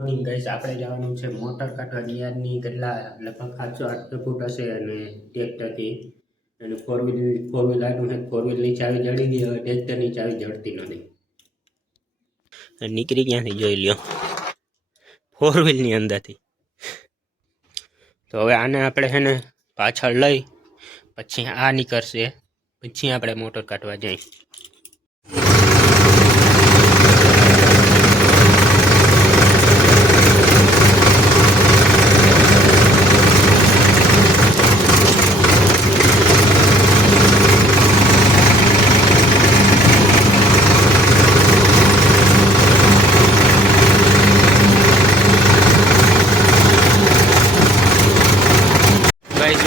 Guys આપણે જવાનું છે મોટર કાઢવા નિયારની કેટલા લગભગ 700-800 ફૂટ હશે અને ટ્રેક્ટરથી અને ફોર વ્હીલ આનું છે. ફોર વ્હીલની ચાવી જડી ગઈ, હવે ટ્રેક્ટરની ચાવી જડતી નથી. નીકળી ક્યાંથી જોઈ લ્યો ફોર વ્હીલની અંદરથી. તો હવે આને આપણે છે ને પાછળ લઈ પછી આ નીકળશે, પછી આપણે મોટર કાઢવા જઈએ.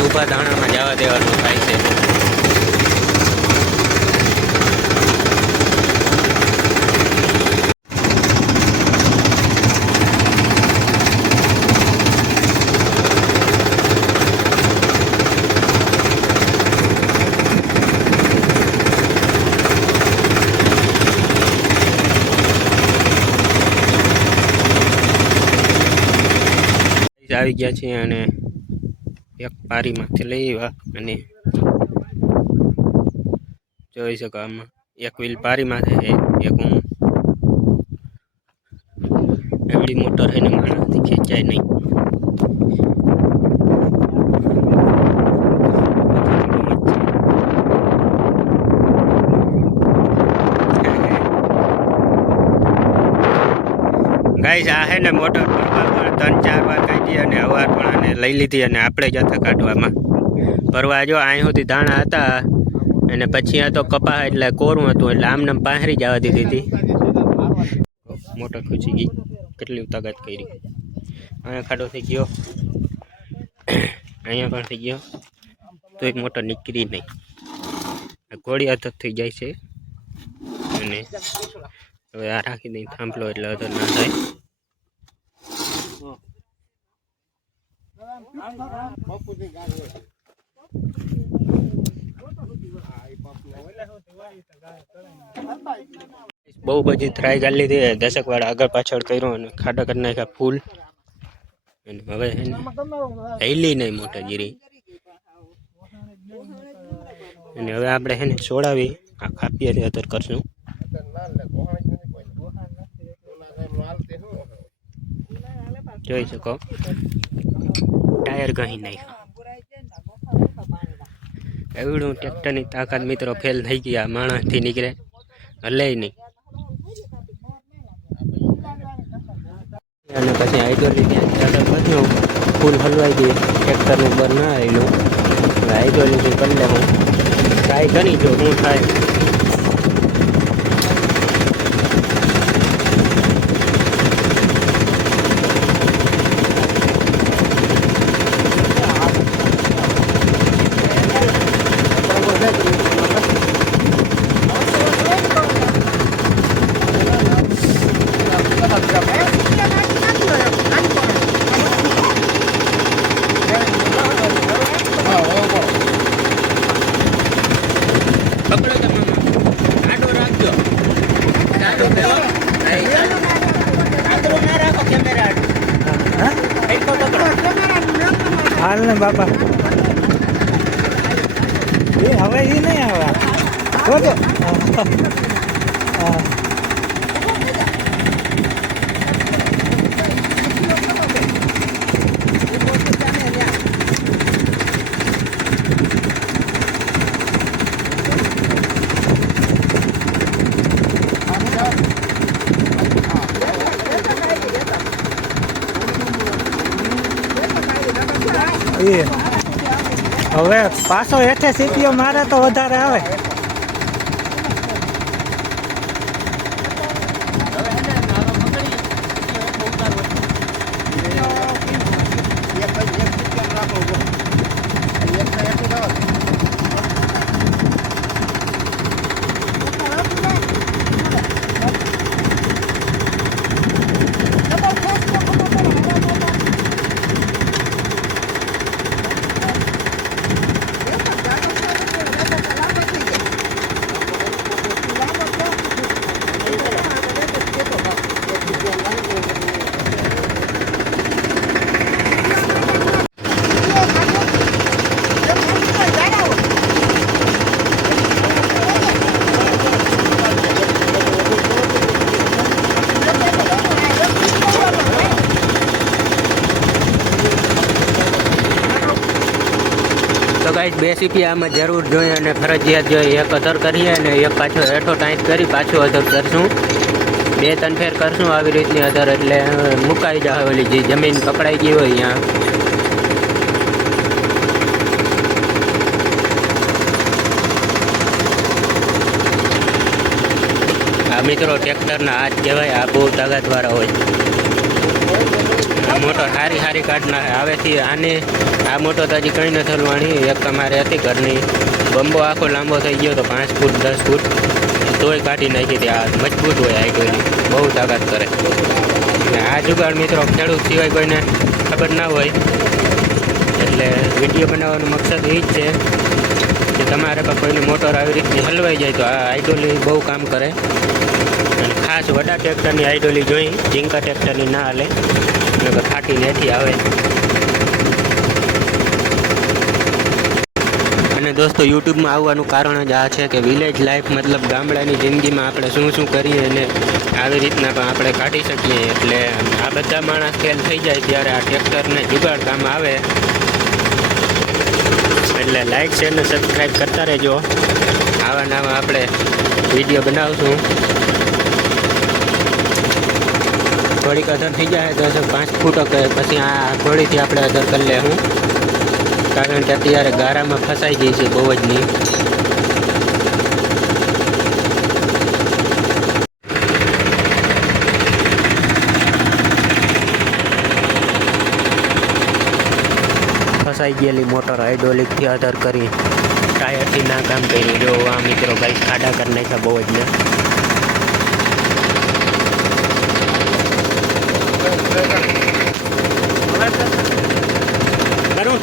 ઊભા ધાણામાં જવા દેવાનું થાય છે. આવી ગયા છીએ અને એક પારીમાંથી લઈ આવ્યા અને જોઈ શકો આમાં એક વ્હીલ પારીમાં છે, એક હું એવડી મોટર એને માણસથી ખેંચાય નહીં. ગાઈસ આ હે ને મોટર 3-4 વાર કાઢી અને અવાર પણ આને લઈ લીધી અને આપણે જતા કાઢવામાં પરવા. જો અહીં સુધી ધાણા હતા અને પછી આ તો કપા એટલે કોરું હતું એટલે આમને પાંહરી જવા દીધી હતી. મોટર ખૂંચી ગઈ, કેટલી તાકાત કરી. અહીંયા ખાડો થઈ ગયો, અહીંયા પણ થઈ ગયો, તો એક મોટર નીકળી નહીં. ઘોડી હાથ થઈ જાય છે અને હવે આ રાખી દઈ થાંભલો એટલે અધર ના થાય. બહુ બધી ટ્રાય કરી લીધી, 10 વાર આગળ પાછળ કર્યું અને ખાડા કરી નાખ્યા ફૂલ. અને હવે હેલી નહીં મોટર જીરી. અને હવે આપણે છે ને છોડાવી આ ખાપીએ અત્યારે કરશું. જોઈ શકો ટાયર ઘહી નાખ્યા. એવડું ટ્રેક્ટરની તાકાત મિત્રો ફેલ થઈ ગયા, માણસથી નીકળે હલે નહીં. અને પછી હાઇડ્રોલિક ચાદર બધું ફૂલ હલવાઈ ગઈ, ટ્રેક્ટરનું બર ના આવેલું. હાઇડ્રોલિક કરી લે હું ટ્રાય કરી જો શું થાય. હાલ ને બાપા એ હવે એ નહીં આવા જોજો. હવે પાછો હેઠે સીટીઓ મારે તો વધારે આવે. ગાઈસ 2 સીપી આમાં જરૂર જોઈએ અને ફરજિયાત જોઈએ. એક અધર કરીએ અને એક પાછો હેઠો ટાઈટ કરી પાછું અધર કરશું. 2-3 ફેર કરશું આવી રીતની અધર, એટલે મુકાઈ જાય ઓલી જે જમીન પકડાઈ ગઈ હોય ત્યાં. આ મિત્રો ટ્રેક્ટરના હાથ કહેવાય, આ બહુ તાકાતવાળા હોય. આ મોટર હારી કાઢ નાખે હવેથી. આને આ મોટર તો હજી કંઈ નથી હલવાની. એક અમારે હતી ઘરની, બંબો આખો લાંબો થઈ ગયો તો 5 ફૂટ 10 ફૂટ, તોય કાઢી નાખી હતી. આ મજબૂત હોય હાઇડ્રોલિક, બહુ તાકાત કરે. આ જુગાડ મિત્રો ખેડૂત સિવાય કોઈને ખબર ના હોય, એટલે વિડીયો બનાવવાનો મકસદ એ જ છે કે તમારે પણ કોઈની મોટર આવી રીતની હલવાઈ જાય તો આ હાઇડ્રોલિક બહુ કામ કરે. અને ખાસ વડા ટ્રેક્ટરની હાઇડ્રોલિક જોઈ, ઝીંકા ટ્રેક્ટરની ના હાલે, એટલે ફાટી નથી આવે. અને દોસ્તો યુટ્યુબમાં આવવાનું કારણ જ આ છે કે વિલેજ લાઈફ મતલબ ગામડાની જિંદગીમાં આપણે શું કરીએ અને આવી રીતના પણ આપણે કાઢી શકીએ. એટલે આ બધા માણસ ફેલ થઈ જાય ત્યારે આ ટ્રેક્ટરને જુગાડ કામ આવે. એટલે લાઈક શેર ને સબસ્ક્રાઈબ કરતા રહેજો. આવા નવા આપણે વિડીયો બનાવશું. થોડીક અધર થઈ જાય તો 5 ફૂટ કે પછી આ થોડીથી આપણે અધર કરી લેવું, કારણ કે અત્યારે ગારામાં ફસાઈ ગઈ છે બહુ જ નહીં. ફસાઈ ગયેલી મોટર હાઇડ્રોલિકથી અધર કરી ટાયરથી ના કામ કર્યું. જો આ મિત્રો ભાઈ ખાડા કરી નાખ્યા બહુ જ ને. કરું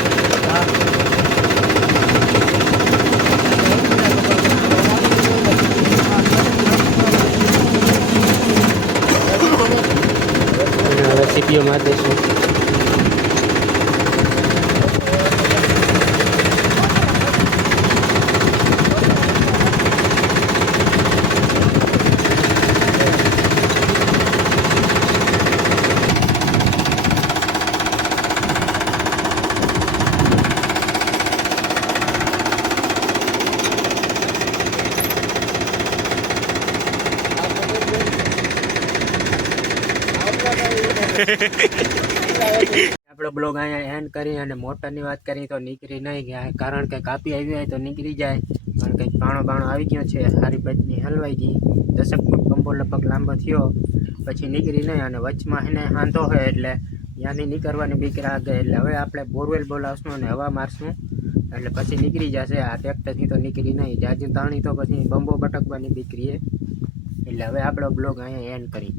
હવે સીપીઓ મારી દઈશું. આપણો બ્લોગ અહીંયા એન્ડ કરી અને મોટરની વાત કરી તો નીકળી નહીં ગયા, કારણ કે કાપી આવી હોય તો નીકળી જાય. કારણ કે બાણો આવી ગયો છે, હારી બચની હલવાઈ ગઈ. 10 ફૂટ બંબો લગભગ લાંબો થયો પછી નીકળી નહીં. અને વચમાં એને હાંધો હોય એટલે ત્યાંની નીકળવાની બીક લાગે. એટલે હવે આપણે બોરવેલ બોલાવશું અને હવા મારશું એટલે પછી નીકળી જશે. આ ટ્રેક્ટરથી તો નીકળી નહીં, જાજુ તાણી તો પછી બંબો ભટકવાની બીક રહીએ. એટલે હવે આપણો બ્લોગ અહીંયા એન્ડ કરી.